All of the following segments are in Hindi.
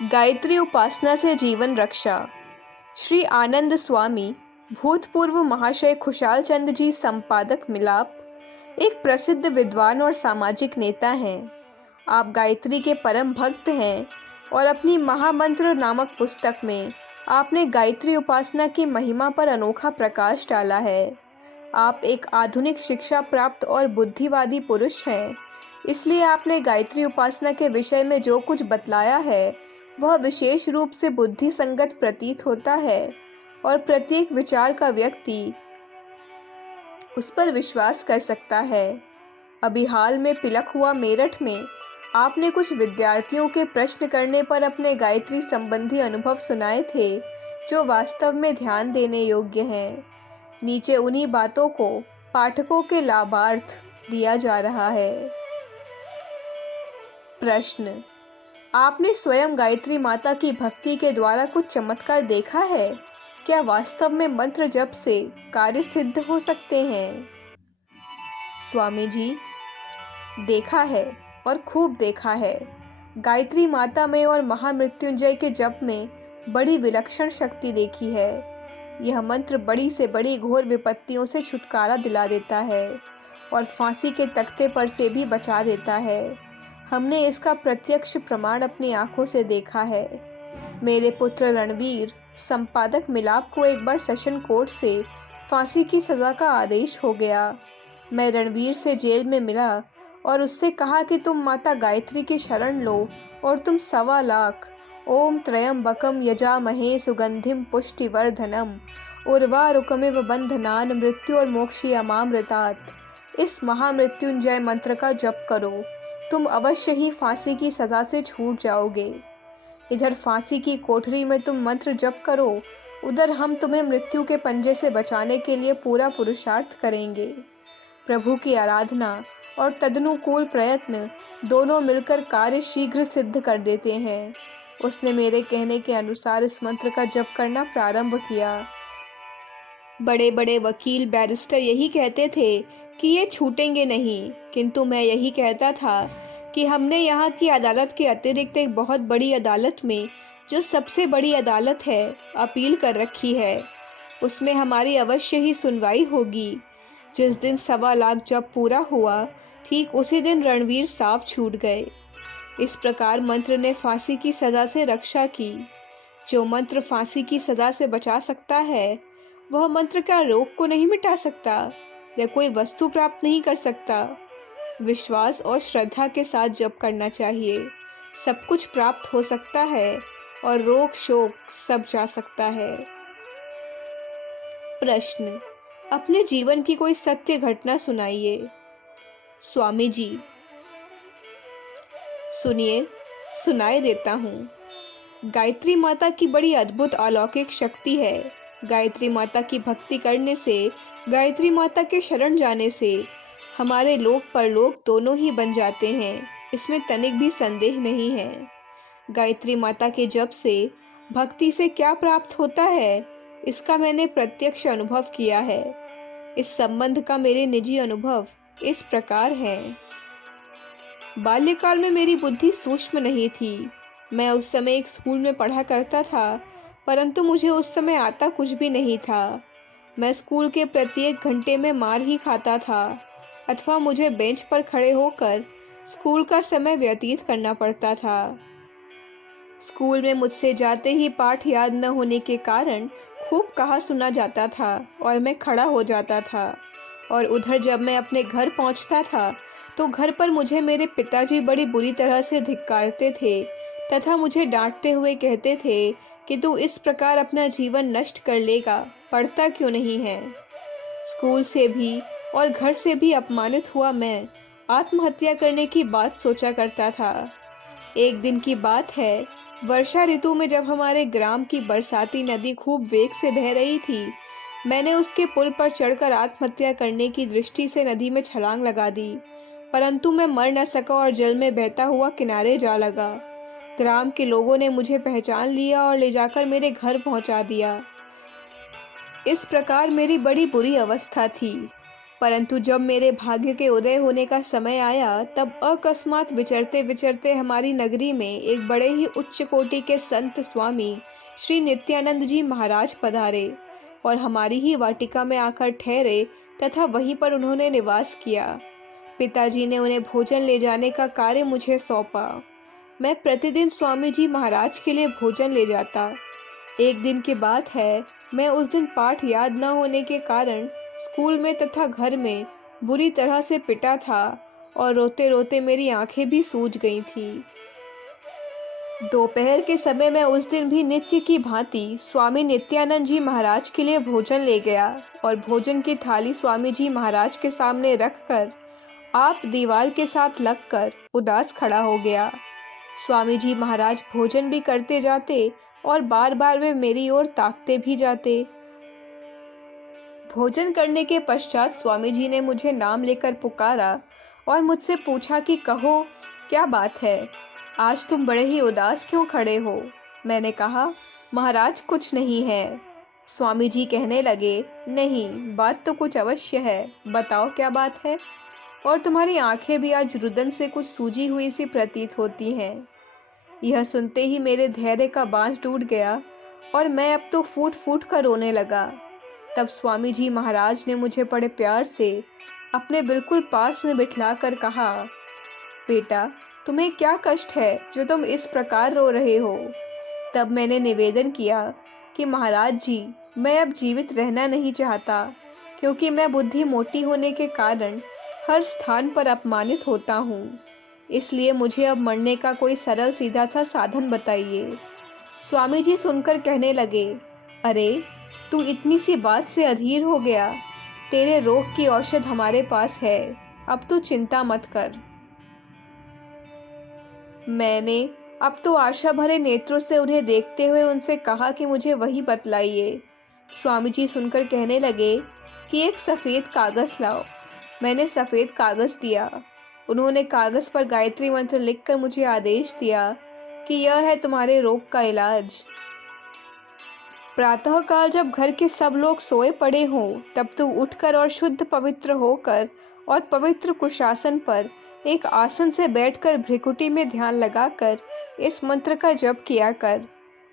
गायत्री उपासना से जीवन रक्षा। श्री आनंद स्वामी, भूतपूर्व महाशय खुशाल चंद जी संपादक मिलाप, एक प्रसिद्ध विद्वान और सामाजिक नेता हैं। आप गायत्री के परम भक्त हैं और अपनी महामंत्र नामक पुस्तक में आपने गायत्री उपासना की महिमा पर अनोखा प्रकाश डाला है। आप एक आधुनिक शिक्षा प्राप्त और बुद्धिवादी पुरुष हैं, इसलिए आपने गायत्री उपासना के विषय में जो कुछ बतलाया है वह विशेष रूप से बुद्धि संगत प्रतीत होता है और प्रत्येक विचार का व्यक्ति उस पर विश्वास कर सकता है। अभी हाल में पिलक हुआ मेरठ में आपने कुछ विद्यार्थियों के प्रश्न करने पर अपने गायत्री संबंधी अनुभव सुनाए थे, जो वास्तव में ध्यान देने योग्य हैं। नीचे उन्हीं बातों को पाठकों के लाभार्थ दिया जा रहा है। प्रश्न: आपने स्वयं गायत्री माता की भक्ति के द्वारा कुछ चमत्कार देखा है? क्या वास्तव में मंत्र जप से कार्य सिद्ध हो सकते हैं? स्वामी जी: देखा है और खूब देखा है। गायत्री माता में और महामृत्युंजय के जप में बड़ी विलक्षण शक्ति देखी है। यह मंत्र बड़ी से बड़ी घोर विपत्तियों से छुटकारा दिला देता है और फांसी के तख्ते पर से भी बचा देता है। हमने इसका प्रत्यक्ष प्रमाण अपनी आंखों से देखा है। मेरे पुत्र रणवीर, संपादक मिलाप को एक बार सेशन कोर्ट से फांसी की सज़ा का आदेश हो गया। मैं रणवीर से जेल में मिला और उससे कहा कि तुम माता गायत्री की शरण लो और तुम 1.25 लाख ओम त्रयंबकम यजामहे सुगंधिम पुष्टिवर्धनम उर्वारुकमिव बंधनान मृत्यु और मोक्षी अमामृतात् इस महामृत्युंजय मंत्र का जप करो। तुम अवश्य ही फांसी की सज़ा से छूट जाओगे। इधर फांसी की कोठरी में तुम मंत्र जप करो, उधर हम तुम्हें मृत्यु के पंजे से बचाने के लिए पूरा पुरुषार्थ करेंगे। प्रभु की आराधना और तदनुकूल प्रयत्न दोनों मिलकर कार्य शीघ्र सिद्ध कर देते हैं। उसने मेरे कहने के अनुसार इस मंत्र का जप करना प्रारंभ किया। बड़े बड़े वकील, बैरिस्टर यही कहते थे कि ये छूटेंगे नहीं, किंतु मैं यही कहता था कि हमने यहाँ की अदालत के अतिरिक्त एक बहुत बड़ी अदालत में, जो सबसे बड़ी अदालत है, अपील कर रखी है। उसमें हमारी अवश्य ही सुनवाई होगी। जिस दिन 1.25 लाख जब पूरा हुआ, ठीक उसी दिन रणवीर साफ छूट गए। इस प्रकार मंत्र ने फांसी की सज़ा से रक्षा की। जो मंत्र फांसी की सज़ा से बचा सकता है, वह मंत्र क्या रोग को नहीं मिटा सकता या कोई वस्तु प्राप्त नहीं कर सकता? विश्वास और श्रद्धा के साथ जप करना चाहिए। सब कुछ प्राप्त हो सकता है और रोग शोक सब जा सकता है। प्रश्न: अपने जीवन की कोई सत्य घटना सुनाइए। स्वामी जी: सुनिए, सुनाए देता हूँ। गायत्री माता की बड़ी अद्भुत अलौकिक शक्ति है। गायत्री माता की भक्ति करने से, गायत्री माता के शरण जाने से हमारे लोक परलोक दोनों ही बन जाते हैं, इसमें तनिक भी संदेह नहीं है। गायत्री माता के जप से, भक्ति से क्या प्राप्त होता है, इसका मैंने प्रत्यक्ष अनुभव किया है। इस संबंध का मेरे निजी अनुभव इस प्रकार है। बाल्यकाल में मेरी बुद्धि सूक्ष्म नहीं थी। मैं उस समय एक स्कूल में पढ़ा करता था, परंतु मुझे उस समय आता कुछ भी नहीं था। मैं स्कूल के प्रत्येक घंटे में मार ही खाता था, अथवा मुझे बेंच पर खड़े होकर स्कूल का समय व्यतीत करना पड़ता था। स्कूल में मुझसे जाते ही पाठ याद न होने के कारण खूब कहा सुना जाता था और मैं खड़ा हो जाता था। और उधर जब मैं अपने घर पहुंचता था तो घर पर मुझे मेरे पिताजी बड़ी बुरी तरह से धिक्कारते थे तथा मुझे डांटते हुए कहते थे कि तू इस प्रकार अपना जीवन नष्ट कर लेगा, पढ़ता क्यों नहीं है। स्कूल से भी और घर से भी अपमानित हुआ मैं आत्महत्या करने की बात सोचा करता था। एक दिन की बात है, वर्षा ऋतु में जब हमारे ग्राम की बरसाती नदी खूब वेग से बह रही थी, मैंने उसके पुल पर चढ़कर आत्महत्या करने की दृष्टि से नदी में छलांग लगा दी, परंतु मैं मर न सका और जल में बहता हुआ किनारे जा लगा। ग्राम के लोगों ने मुझे पहचान लिया और ले जाकर मेरे घर पहुंचा दिया। इस प्रकार मेरी बड़ी बुरी अवस्था थी। परंतु जब मेरे भाग्य के उदय होने का समय आया, तब अकस्मात विचरते विचरते हमारी नगरी में एक बड़े ही उच्च कोटि के संत स्वामी श्री नित्यानंद जी महाराज पधारे और हमारी ही वाटिका में आकर ठहरे तथा वहीं पर उन्होंने निवास किया। पिताजी ने उन्हें भोजन ले जाने का कार्य मुझे सौंपा। मैं प्रतिदिन स्वामी जी महाराज के लिए भोजन ले जाता। एक दिन की बात है, मैं उस दिन पाठ याद न होने के कारण स्कूल में तथा घर में बुरी तरह से पिटा था और रोते रोते मेरी आंखें भी सूज गई थी। दोपहर के समय मैं उस दिन भी नित्य की भांति स्वामी नित्यानंद जी महाराज के लिए भोजन ले गया और भोजन की थाली स्वामी जी महाराज के सामने रखकर आप दीवार के साथ लगकर उदास खड़ा हो गया। स्वामी जी महाराज भोजन भी करते जाते और बार बार वे मेरी ओर ताकते भी जाते। भोजन करने के पश्चात स्वामी जी ने मुझे नाम लेकर पुकारा और मुझसे पूछा कि कहो, क्या बात है, आज तुम बड़े ही उदास क्यों खड़े हो? मैंने कहा, महाराज कुछ नहीं है। स्वामी जी कहने लगे, नहीं, बात तो कुछ अवश्य है, बताओ क्या बात है। और तुम्हारी आंखें भी आज रुदन से कुछ सूजी हुई सी प्रतीत होती हैं। यह सुनते ही मेरे धैर्य का बांध टूट गया और मैं अब तो फूट फूट कर रोने लगा। तब स्वामी जी महाराज ने मुझे बड़े प्यार से अपने बिल्कुल पास में बिठा कर कहा, बेटा, तुम्हें क्या कष्ट है जो तुम इस प्रकार रो रहे हो? तब मैंने निवेदन किया कि महाराज जी, मैं अब जीवित रहना नहीं चाहता, क्योंकि मैं बुद्धि मोटी होने के कारण हर स्थान पर अपमानित होता हूँ। इसलिए मुझे अब मरने का कोई सरल सीधा सा साधन बताइए। स्वामी जी सुनकर कहने लगे, अरे, तू इतनी सी बात से अधीर हो गया? तेरे रोग की औषध हमारे पास है, अब तू चिंता मत कर। मैंने अब तो आशा भरे नेत्रों से उन्हें देखते हुए उनसे कहा कि मुझे वही बतलाइए। स्वामी जी सुनकर कहने लगे कि एक सफ़ेद कागज़ लाओ। मैंने सफ़ेद कागज़ दिया। उन्होंने कागज़ पर गायत्री मंत्र लिखकर मुझे आदेश दिया कि यह है तुम्हारे रोग का इलाज। प्रातःकाल जब घर के सब लोग सोए पड़े हों, तब तू उठकर और शुद्ध पवित्र होकर और पवित्र कुशासन पर एक आसन से बैठकर भ्रिकुटी में ध्यान लगाकर इस मंत्र का जप किया कर।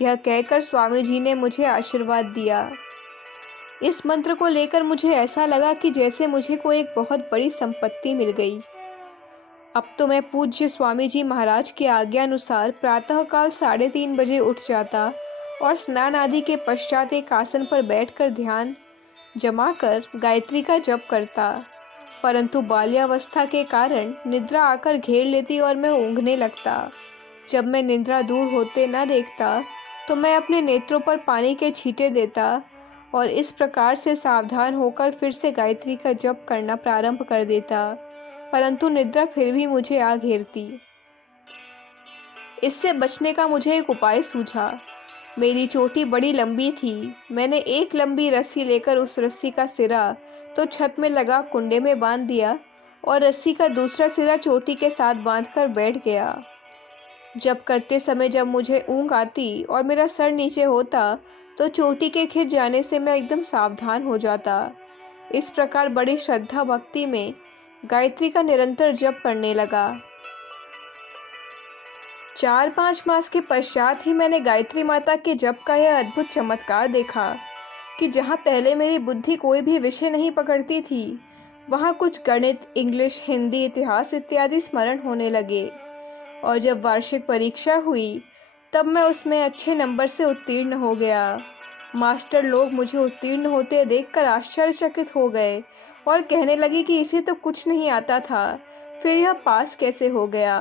यह कहकर स्वामी जी ने मुझे आशीर्वाद दिया। इस मंत्र को लेकर मुझे ऐसा लगा कि जैसे मुझे कोई एक बहुत बड़ी संपत्ति मिल गई। अब तो मैं पूज्य स्वामी जी महाराज की आज्ञा अनुसार प्रातःकाल 3:30 बजे उठ जाता और स्नान आदि के पश्चात एक आसन पर बैठकर ध्यान जमा कर गायत्री का जप करता। परंतु बाल्यावस्था के कारण निद्रा आकर घेर लेती और मैं ऊँघने लगता। जब मैं निद्रा दूर होते न देखता तो मैं अपने नेत्रों पर पानी के छींटे देता और इस प्रकार से सावधान होकर फिर से गायत्री का जप करना प्रारंभ कर देता, परंतु निद्रा फिर भी मुझे आ घेरती। इससे बचने का मुझे एक उपाय सूझा। मेरी चोटी बड़ी लंबी थी। मैंने एक लंबी रस्सी लेकर उस रस्सी का सिरा तो छत में लगा कुंडे में बांध दिया और रस्सी का दूसरा सिरा चोटी के साथ बांधकर बैठ गया। जब करते समय जब मुझे ऊँघ आती और मेरा सर नीचे होता तो चोटी के खिंच जाने से मैं एकदम सावधान हो जाता। इस प्रकार बड़ी श्रद्धा भक्ति में गायत्री का निरंतर जप करने लगा। 4-5 मास के पश्चात ही मैंने गायत्री माता के जप का यह अद्भुत चमत्कार देखा कि जहाँ पहले मेरी बुद्धि कोई भी विषय नहीं पकड़ती थी, वहाँ कुछ गणित, इंग्लिश, हिंदी, इतिहास इत्यादि स्मरण होने लगे। और जब वार्षिक परीक्षा हुई तब मैं उसमें अच्छे नंबर से उत्तीर्ण हो गया। मास्टर लोग मुझे उत्तीर्ण होते देखकर आश्चर्यचकित हो गए और कहने लगे कि इसे तो कुछ नहीं आता था, फिर यह पास कैसे हो गया?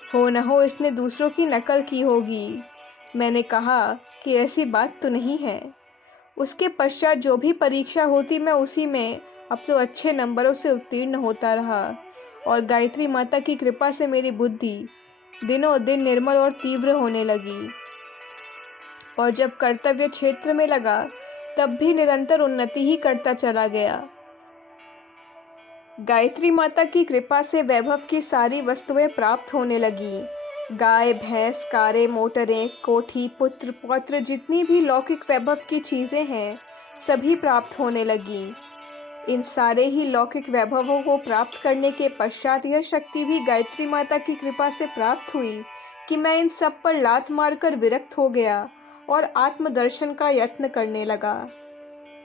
हो न हो इसने दूसरों की नकल की होगी। मैंने कहा कि ऐसी बात तो नहीं है। उसके पश्चात जो भी परीक्षा होती मैं उसी में अब तो अच्छे नंबरों से उत्तीर्ण होता रहा और गायत्री माता की कृपा से मेरी बुद्धि दिनों दिन निर्मल और तीव्र होने लगी और जब कर्तव्य क्षेत्र में लगा तब भी निरंतर उन्नति ही करता चला गया। गायत्री माता की कृपा से वैभव की सारी वस्तुएं प्राप्त होने लगी। गाय, भैंस, कारें, मोटरें, कोठी, पुत्र, पौत्र, जितनी भी लौकिक वैभव की चीज़ें हैं सभी प्राप्त होने लगी। इन सारे ही लौकिक वैभवों को प्राप्त करने के पश्चात यह शक्ति भी गायत्री माता की कृपा से प्राप्त हुई कि मैं इन सब पर लात मारकर विरक्त हो गया और आत्मदर्शन का यत्न करने लगा।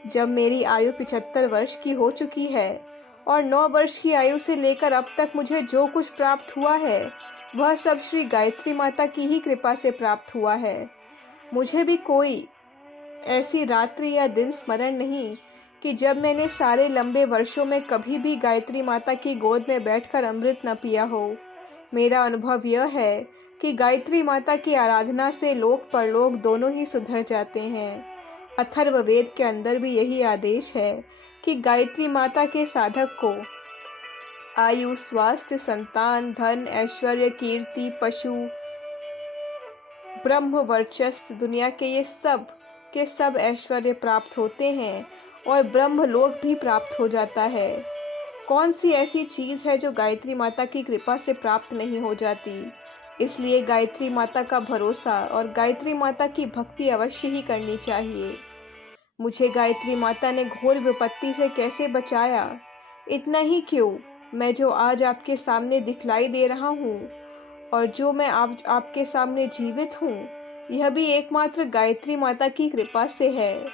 जब मेरी आयु 75 वर्ष की हो चुकी है और 9 वर्ष की आयु से लेकर अब तक मुझे जो कुछ प्राप्त हुआ है वह सब श्री गायत्री माता की ही कृपा से प्राप्त हुआ है। मुझे भी कोई ऐसी रात्रि या दिन स्मरण नहीं कि जब मैंने सारे लंबे वर्षों में कभी भी गायत्री माता की गोद में बैठकर अमृत न पिया हो। मेरा अनुभव यह है कि गायत्री माता की आराधना से लोक परलोक दोनों ही सुधर जाते हैं। अथर्ववेद के अंदर भी यही आदेश है कि गायत्री माता के साधक को आयु, स्वास्थ्य, संतान, धन, ऐश्वर्य, कीर्ति, पशु, ब्रह्म, वर्चस्व, दुनिया के ये सब के सब ऐश्वर्य प्राप्त होते हैं और ब्रह्म लोक भी प्राप्त हो जाता है। कौन सी ऐसी चीज़ है जो गायत्री माता की कृपा से प्राप्त नहीं हो जाती? इसलिए गायत्री माता का भरोसा और गायत्री माता की भक्ति अवश्य ही करनी चाहिए। मुझे गायत्री माता ने घोर विपत्ति से कैसे बचाया? इतना ही क्यों, मैं जो आज आपके सामने दिखलाई दे रहा हूँ और जो मैं आज आपके सामने जीवित हूँ, यह भी एकमात्र गायत्री माता की कृपा से है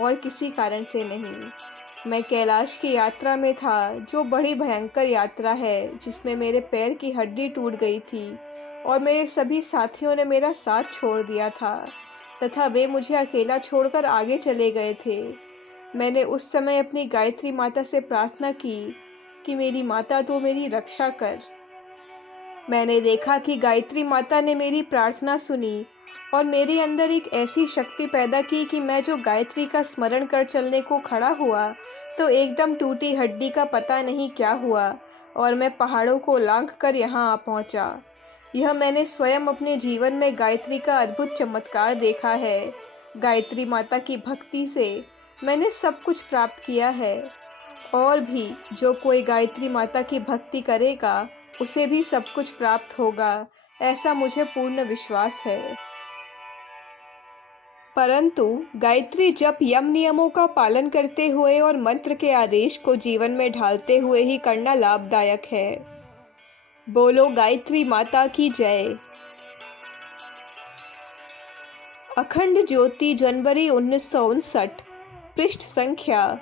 और किसी कारण से नहीं। मैं कैलाश की यात्रा में था, जो बड़ी भयंकर यात्रा है, जिसमें मेरे पैर की हड्डी टूट गई थी और मेरे सभी साथियों ने मेरा साथ छोड़ दिया था तथा वे मुझे अकेला छोड़कर आगे चले गए थे। मैंने उस समय अपनी गायत्री माता से प्रार्थना की कि मेरी माता तो मेरी रक्षा कर। मैंने देखा कि गायत्री माता ने मेरी प्रार्थना सुनी और मेरे अंदर एक ऐसी शक्ति पैदा की कि मैं जो गायत्री का स्मरण कर चलने को खड़ा हुआ तो एकदम टूटी हड्डी का पता नहीं क्या हुआ और मैं पहाड़ों को लांघकर यहाँ आ पहुँचा। यह मैंने स्वयं अपने जीवन में गायत्री का अद्भुत चमत्कार देखा है। गायत्री माता की भक्ति से मैंने सब कुछ प्राप्त किया है और भी जो कोई गायत्री माता की भक्ति करेगा उसे भी सब कुछ प्राप्त होगा, ऐसा मुझे पूर्ण विश्वास है। परंतु गायत्री जप यम नियमों का पालन करते हुए और मंत्र के आदेश को जीवन में ढालते हुए ही करना लाभदायक है। बोलो गायत्री माता की जय। अखंड ज्योति, जनवरी 1959, पृष्ठ संख्या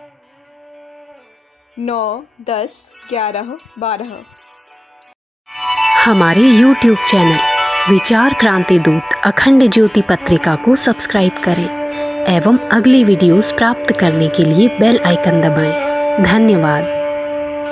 9, 10, 11, 12। हमारे YouTube चैनल विचार क्रांति दूत अखंड ज्योति पत्रिका को सब्सक्राइब करें एवं अगली वीडियोस प्राप्त करने के लिए बेल आइकन दबाएं। धन्यवाद।